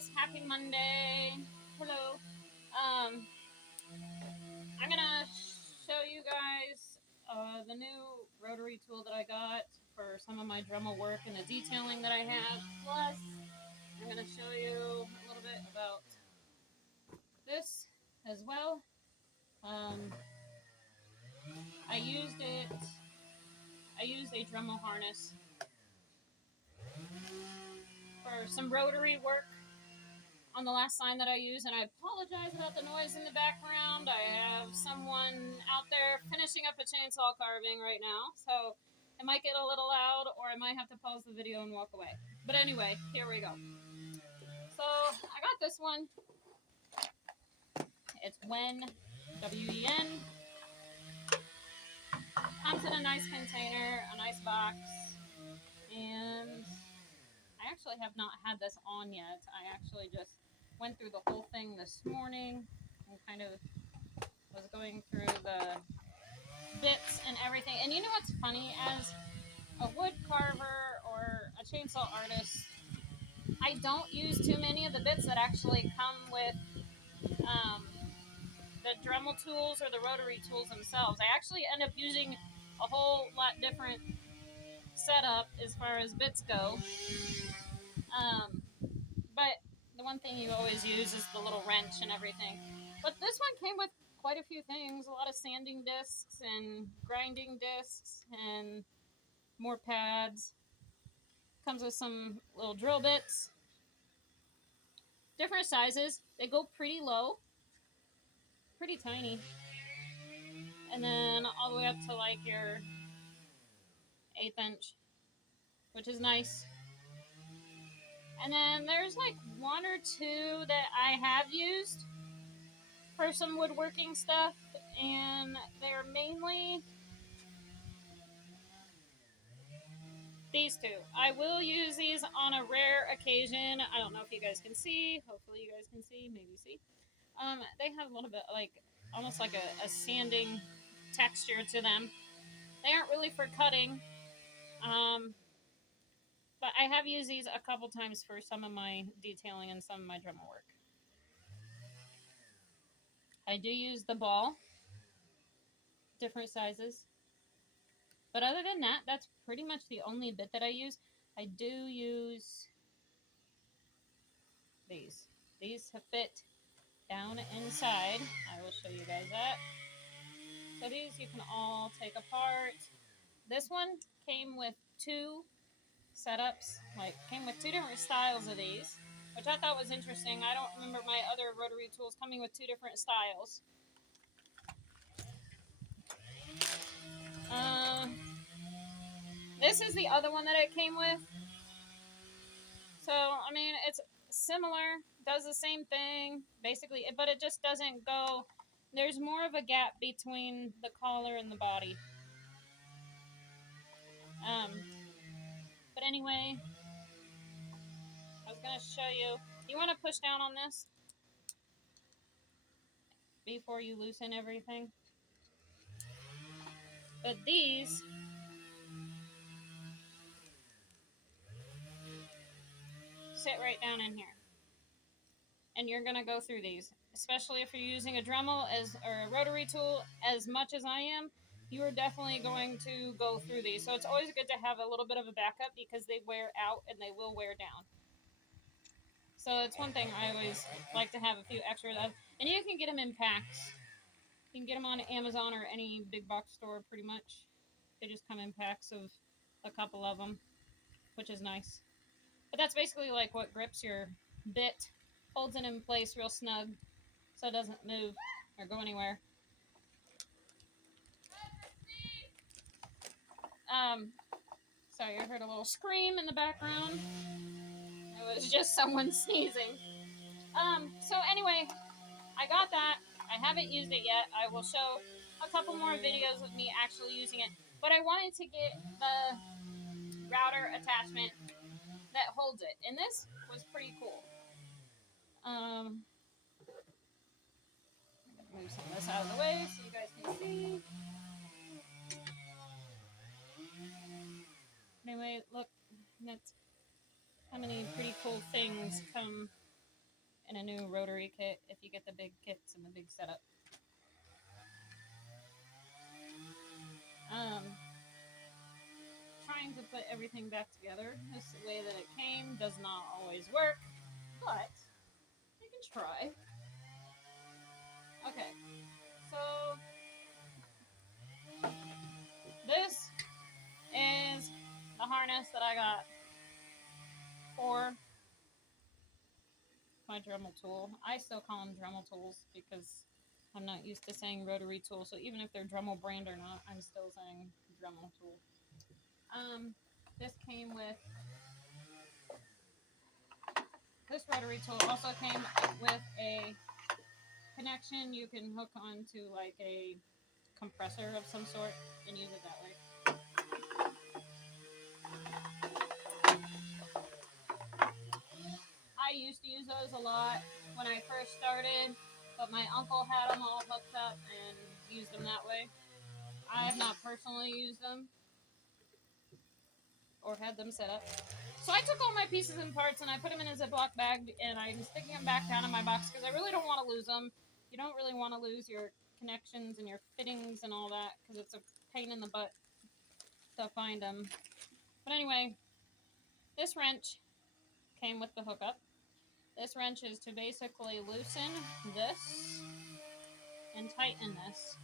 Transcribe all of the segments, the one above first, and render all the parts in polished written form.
guys, happy Monday. Hello. I'm gonna show you guys the new rotary tool that I got for some of my Dremel work and the detailing that I have. Plus, I'm gonna show you a little bit about this as well. I used it. I used a Dremel harness for some rotary work on the last sign that I used, and I apologize about the noise in the background. I have someone out there finishing up a chainsaw carving right now, so it might get a little loud, or I might have to pause the video and walk away. But anyway, here we go. So I got this one. It's WEN, W-E-N. Comes in a nice container, a nice box, and I actually have not had this on yet. I actually just went through the whole thing this morning and kind of was going through the bits and everything. And you know what's funny? As a wood carver or a chainsaw artist, I don't use too many of the bits that actually come with the Dremel tools or the rotary tools themselves. I actually end up using a whole lot different setup as far as bits go. But the one thing you always use is the little wrench and everything. But this one came with quite a few things, a lot of sanding discs and grinding discs and more pads. Comes with some little drill bits, different sizes. They go pretty low, pretty tiny, and then all the way up to like your 1/8 inch, which is nice. And then there's like one or two that I have used for some woodworking stuff, and they're mainly these two. I will use these on a rare occasion. I don't know if you guys can see. Hopefully you guys can see. Maybe see. They have a little bit like almost like a sanding texture to them. They aren't really for cutting. But I have used these a couple times for some of my detailing and some of my Dremel work. I do use the ball, different sizes. But other than that, that's pretty much the only bit that I use. I do use these. These fit down inside. I will show you guys that. So these you can all take apart. This one came with two setups, like came with two different styles of these, which I thought was interesting. I don't remember my other rotary tools coming with two different styles. This is the other one that it came with. So, I mean, it's similar, does the same thing, basically, but it just doesn't go, there's more of a gap between the collar and the body. But anyway, I was going to show you, you want to push down on this before you loosen everything. But these sit right down in here. And you're going to go through these, especially if you're using a Dremel or a rotary tool as much as I am. You are definitely going to go through these. So it's always good to have a little bit of a backup because they wear out and they will wear down. So it's one thing I always like to have a few extras of. And you can get them in packs. You can get them on Amazon or any big box store pretty much. They just come in packs of a couple of them, which is nice. But that's basically like what grips your bit, holds it in place real snug so it doesn't move or go anywhere. Sorry, I heard a little scream in the background. It was just someone sneezing. So anyway, I got that. I haven't used it yet. I will show a couple more videos of me actually using it. But I wanted to get the router attachment that holds it. And this was pretty cool. Move some of this out of the way so you guys can see. Anyway, look, that's how many pretty cool things come in a new rotary kit if you get the big kits and the big setup. Trying to put everything back together this way that it came does not always work, but I can try. Okay, so this is the harness that I got for my Dremel tool. I still call them Dremel tools because I'm not used to saying rotary tool, so even if they're Dremel brand or not, I'm still saying Dremel tool. This came with this rotary tool also came with a connection you can hook onto like a compressor of some sort and use it that way. I used to use those a lot when I first started, but my uncle had them all hooked up and used them that way. I have not personally used them or had them set up. So I took all my pieces and parts and I put them in a Ziploc bag and I'm sticking them back down in my box because I really don't want to lose them. You don't really want to lose your connections and your fittings and all that because it's a pain in the butt to find them. But anyway, this wrench came with the hookup. This wrench is to basically loosen this and tighten this.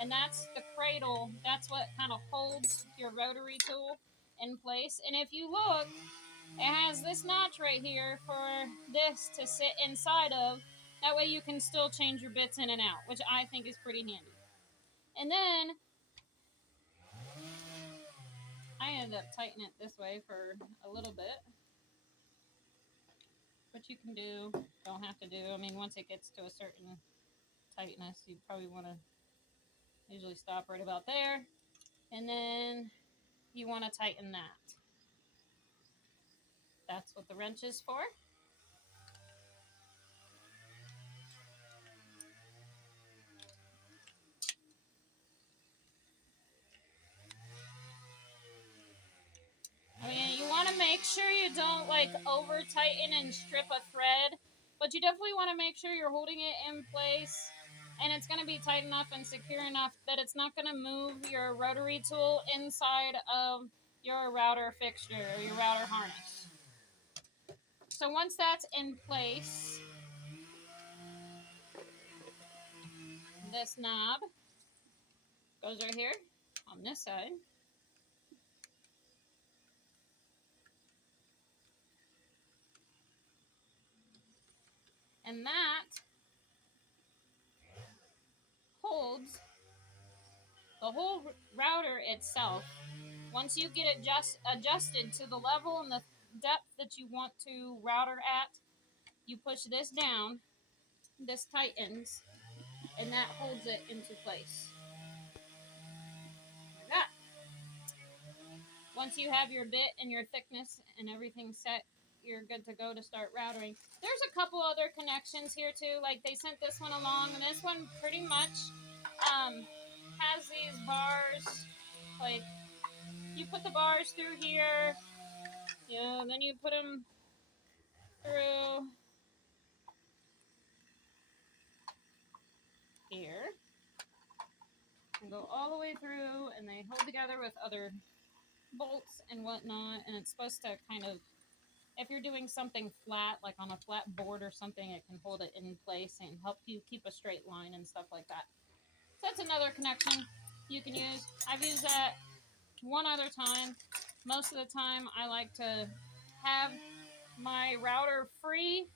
And that's the cradle. That's what kind of holds your rotary tool in place. And if you look, it has this notch right here for this to sit inside of. That way you can still change your bits in and out, which I think is pretty handy. And then I ended up tightening it this way for a little bit. What you can do, don't have to do. I mean, once it gets to a certain tightness, you probably want to usually stop right about there. And then you want to tighten that. That's what the wrench is for. I mean, you want to make sure you don't like over tighten and strip a thread, but you definitely want to make sure you're holding it in place and it's going to be tight enough and secure enough that it's not going to move your rotary tool inside of your router fixture or your router harness. So once that's in place, this knob goes right here on this side. And that holds the whole router itself. Once you get it just adjusted to the level and the depth that you want to router at, you push this down, this tightens, and that holds it into place. Like that. Once you have your bit and your thickness and everything set, you're good to go to start routering. There's a couple other connections here too, like they sent this one along, and this one pretty much has these bars, like you put the bars through here, then you put them through here and go all the way through, and they hold together with other bolts and whatnot, and it's supposed to kind of, if you're doing something flat, like on a flat board or something, it can hold it in place and help you keep a straight line and stuff like that. So that's another connection you can use. I've used that one other time. Most of the time I like to have my router free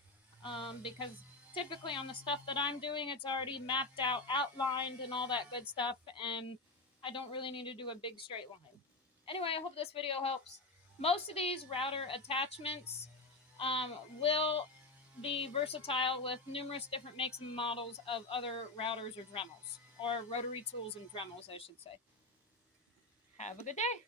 because typically on the stuff that I'm doing, it's already mapped out, outlined, and all that good stuff, and I don't really need to do a big straight line. Anyway, I hope this video helps. Most of these router attachments will be versatile with numerous different makes and models of other routers or Dremels, or rotary tools and Dremels, I should say. Have a good day.